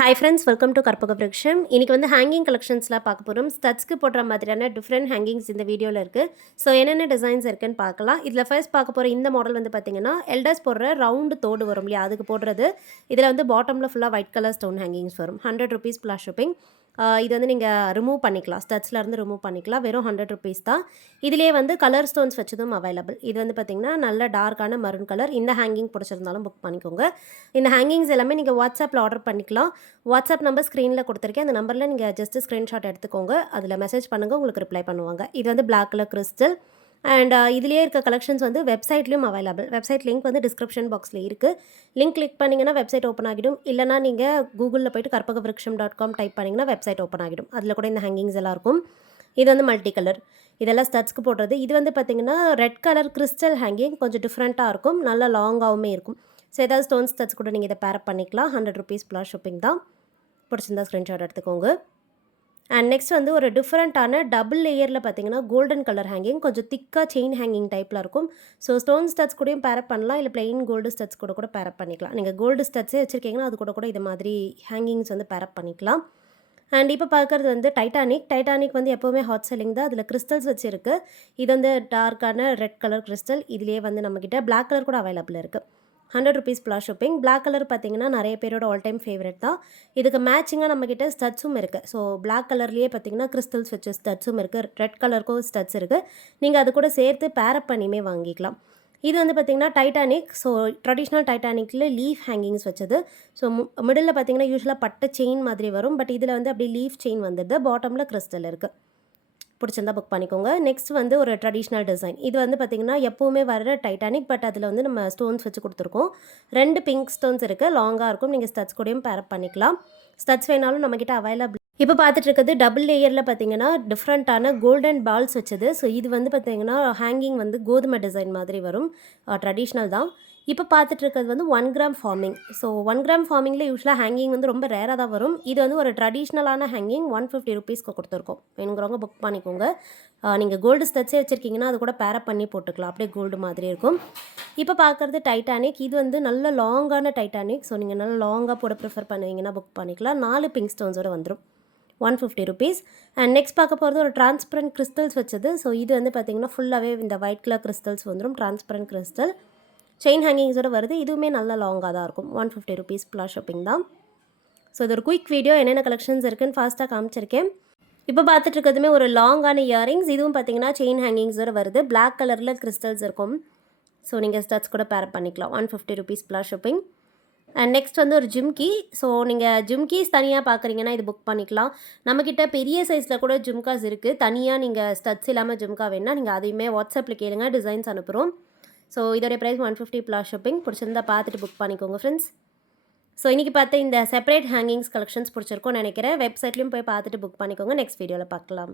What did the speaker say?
Hi friends, welcome to கற்பக விருட்சம். இன்றைக்கி வந்து ஹேங்கிங் கலெக்ஷன்ஸ்லாம் பார்க்க போகிறோம். ஸ்டட்ஸ்க்கு போடுற மாதிரியான டிஃப்ரெண்ட் ஹேங்கிங்ஸ் இந்த வீடியோவில் இருக்குது. ஸோ என்னென்ன டிசைன்ஸ் இருக்குன்னு பார்க்கலாம். இதில் ஃபர்ஸ்ட் பார்க்க போகிற இந்த மாடல் வந்து பார்த்திங்கன்னா எல்டர்ஸ் போடுற ரவுண்டு தோடு வரும் இல்லையா, அதுக்கு போடுறது. இதில் வந்து பாட்டமில் ஃபுல்லாக ஒயிட் கலர் ஸ்டோன் ஹேங்கிங்ஸ் வரும். 100 rupees ப்ளஸ் ஷிப்பிங். இது வந்து நீங்கள் ரிமூவ் பண்ணிக்கலாம், ஸ்டட்ஸ்லேருந்து ரிமூவ் பண்ணிக்கலாம். வெறும் 100 rupees தான். இதிலே வந்து கலர் ஸ்டோன்ஸ் வச்சதும் அவைலபிள். இது வந்து பார்த்திங்கன்னா நல்ல டார்க்கான மரூன் கலர். இந்த ஹேங்கிங் பிடிச்சிருந்தாலும் புக் பண்ணிக்கோங்க. இந்த ஹேங்கிங்ஸ் எல்லாமே நீங்கள் வாட்ஸ்அப்பில் ஆர்டர் பண்ணிக்கலாம். வாட்ஸ்அப் நம்பர் ஸ்க்ரீனில் கொடுத்துருக்கேன். அந்த நம்பரில் நீங்கள் ஜஸ்ட்டு ஸ்க்ரீன்ஷாட் எடுத்துக்கோங்க. அதில் மெசேஜ் பண்ணுங்கள், உங்களுக்கு ரிப்ளை பண்ணுவாங்க. இது வந்து பிளாக் கலர் கிறிஸ்டல். அண்ட் இதுலேயே இருக்க கலெக்ஷன்ஸ் வந்து வெப்சைட்லேயும் அவைலபிள். வெப்சைட் லிங்க் வந்து டிஸ்கிரிப்ஷன் பாக்ஸில் இருக்குது. லிங்க் கிளிக் பண்ணிங்கன்னா வெப்சைட் ஓப்பன் ஆகிடும். இல்லைனா நீங்கள் கூகுளில் போய்ட்டு karpagavriksham.com டைப் பண்ணிங்கன்னா வெப்சைட் ஓப்பன் ஆகிடும். அதில் கூட இந்த ஹேங்கிங்ஸ் எல்லாம் இருக்கும். இது வந்து மல்டி கலர். இதெல்லாம் ஸ்டட்ஸ்க்கு போடுறது. இது வந்து பார்த்திங்கன்னா ரெட் கலர் கிறிஸ்டல் ஹேங்கிங். கொஞ்சம் டிஃப்ரெண்ட்டாக இருக்கும், நல்லா லாங்காகவுமே இருக்கும். ஸோ ஏதாவது ஸ்டோன் ஸ்டட்ஸ் கூட நீங்கள் இதை பேரப் பண்ணிக்கலாம். 100 rupees ப்ளஸ் ஷிப்பிங் தான். பிடிச்சிருந்தா ஸ்க்ரீன்ஷாட் எடுத்துக்கோங்க. அண்ட் நெக்ஸ்ட் வந்து ஒரு டிஃப்ரெண்ட்டான டபுள் லேயரில் பார்த்தீங்கன்னா கோல்டன் கலர் ஹேங்கிங். கொஞ்சம் திக்காக செயின் ஹேங்கிங் டைப்பில் இருக்கும். ஸோ ஸ்டோன் ஸ்டட்ஸ் கூடயும் பேரப் பண்ணலாம், இல்லை பிளெயின் கோல்டு ஸ்டட்ஸ் கூட பேரப் பண்ணிக்கலாம். நீங்கள் கோல்டு ஸ்டட்ஸே வச்சுருக்கீங்கன்னா அது கூட இது மாதிரி ஹேங்கிங்ஸ் வந்து பேரப் பண்ணிக்கலாம். அண்ட் இப்போ பார்க்குறது வந்து டைட்டானிக் வந்து எப்போவுமே ஹாட் செல்லிங் தான். அதில் கிறிஸ்டல்ஸ் வச்சுருக்கு. இது வந்து டார்க்கான ரெட் கலர் கிறிஸ்டல். இதுலேயே வந்து நம்மக்கிட்ட பிளாக் கலர் கூட அவைலபிள் இருக்குது. 100 rupees plus shipping. Black colour பார்த்திங்கன்னா நிறைய பேரோட ஆல் டைம் ஃபேவரட் தான். இதுக்கு மேட்சிங்காக நம்மக்கிட்ட ஸ்டட்ஸும் இருக்குது. ஸோ பிளாக் கலர்லேயே பார்த்திங்கன்னா கிறிஸ்டல்ஸ் வச்சு ஸ்டட்ஸும் இருக்குது. ரெட் கலருக்கும் ஸ்டட்ஸ் இருக்குது. நீங்கள் அது கூட சேர்த்து பேரப் பண்ணியுமே வாங்கிக்கலாம். இது வந்து பார்த்திங்கன்னா டைட்டானிக். ஸோ ட்ரெடிஷ்னல் டைட்டானிக்கில் லீஃப் ஹேங்கிங்ஸ் வச்சது. ஸோ மிடில் பார்த்திங்கன்னா யூஸ்வலாக பட்டை செயின் மாதிரி வரும். பட் இதில் வந்து அப்படியே லீஃப் செயின் வந்துடுது. பாட்டமில் கிறிஸ்டல் இருக்குது. பிடிச்சிருந்தா புக் பண்ணிக்கோங்க. நெக்ஸ்ட் வந்து ஒரு ட்ரெடிஷ்னல் டிசைன். இது வந்து பார்த்திங்கன்னா எப்போவுமே வர டைட்டானிக். பட் அதில் வந்து நம்ம ஸ்டோன்ஸ் வச்சு கொடுத்துருக்கோம். 2 பிங்க் ஸ்டோன்ஸ் இருக்குது, லாங்காக இருக்கும். நீங்கள் ஸ்டட்ஸ் கூடயும் பேரப் பண்ணிக்கலாம். ஸ்டட்ஸ் வேணாலும் நம்மக்கிட்ட அவைலபிள். இப்போ பார்த்துட்டு இருக்கிறது டபுள் லேயரில் பார்த்திங்கன்னா டிஃப்ரெண்ட்டான கோல்டன் பால்ஸ் வச்சது. ஸோ இது வந்து பார்த்திங்கன்னா ஹேங்கிங் வந்து கோதுமை டிசைன் மாதிரி வரும். ட்ரெடிஷ்னல் தான். இப்போ பார்த்துட்டு இருக்கிறது வந்து 1 கிராம் ஃபார்மிங். ஸோ 1 கிராம் ஃபார்மிங்கில் யூஸ்வலாக ஹேங்கிங் வந்து ரொம்ப ரேராக தான் வரும். இது வந்து ஒரு ட்ரெடிஷ்னலான ஹேங்கிங் 150 rupeesக்கு கொடுத்துருக்கோம். வேணுங்கிறவங்க புக் பண்ணிக்கோங்க. நீங்கள் கோல்டு ஸ்டட்ஸே வச்சுருக்கீங்கன்னா அது கூட பேரப் பண்ணி போட்டுக்கலாம். அப்படியே கோல்டு மாதிரி இருக்கும். இப்போ பார்க்குறது டைட்டானிக். இது வந்து நல்ல லாங்கான டைட்டானிக். ஸோ நீங்கள் நல்லா லாங்காக போட ப்ரிஃபர் பண்ணுவீங்கன்னா புக் பண்ணிக்கலாம். 4 பிங்க் ஸ்டோன்ஸோடு வந்துடும். 150 rupees. அண்ட் நெக்ஸ்ட் பார்க்க போகிறது ஒரு டிரான்ஸ்பரண்ட் கிறிஸ்டல்ஸ் வச்சது. ஸோ இது வந்து பார்த்திங்கன்னா ஃபுல்லாகவே இந்த ஒயிட் கலர் கிறிஸ்டல்ஸ் வந்துடும். டிரான்ஸ்பரண்ட் கிறிஸ்டல் செயின் ஹேங்கிங்ஸோடு வருது. இதுவுமே நல்ல லாங்காக தான் இருக்கும். 150 rupees ப்ளஸ் ஷிப்பிங் தான். ஸோ இது ஒரு குயிக் வீடியோ. என்னென்ன கலெக்ஷன்ஸ் இருக்குன்னு ஃபாஸ்ட்டாக காமிச்சிருக்கேன். இப்போ பார்த்துட்டு இருக்கிறதுமே ஒரு லாங்கான இயரிங்ஸ். இதுவும் பார்த்திங்கன்னா செயின் ஹேங்கிங்ஸோடு வருது. பிளாக் கலரில் கிறிஸ்டல்ஸ் இருக்கும். ஸோ நீங்கள் ஸ்டட்ஸ் கூட பேரப் பண்ணிக்கலாம். 150 rupees plus shipping. And next வந்து ஒரு ஜிம்கி. ஸோ நீங்கள் ஜிம்கீஸ் தனியாக பார்க்குறீங்கன்னா இது புக் பண்ணிக்கலாம். நம்மக்கிட்ட பெரிய சைஸில் கூட ஜிம்காஸ் இருக்குது. தனியாக நீங்கள் ஸ்டட்ஸ் இல்லாமல் ஜிம்கா வேணுன்னா நீங்கள் அதையுமே வாட்ஸ்அப்பில் கேளுங்க, டிசைன்ஸ் அனுப்புகிறோம். ஸோ இதோடைய ப்ரைஸ் 150 ப்ளஸ் ஷிப்பிங். பிடிச்சிருந்தா பார்த்துட்டு புக் பண்ணிக்கோங்க ஃப்ரெண்ட்ஸ். ஸோ இன்றைக்கி பார்த்து இந்த செப்பரேட் ஹேங்கிங்ஸ் கலெக்ஷன்ஸ் பிடிச்சிருக்கோன்னு நினைக்கிறேன். வெப்சைட்லேயும் போய் பார்த்துட்டு புக் பண்ணிக்கோங்க. நெக்ஸ்ட் வீடியோவில் பார்க்கலாம்.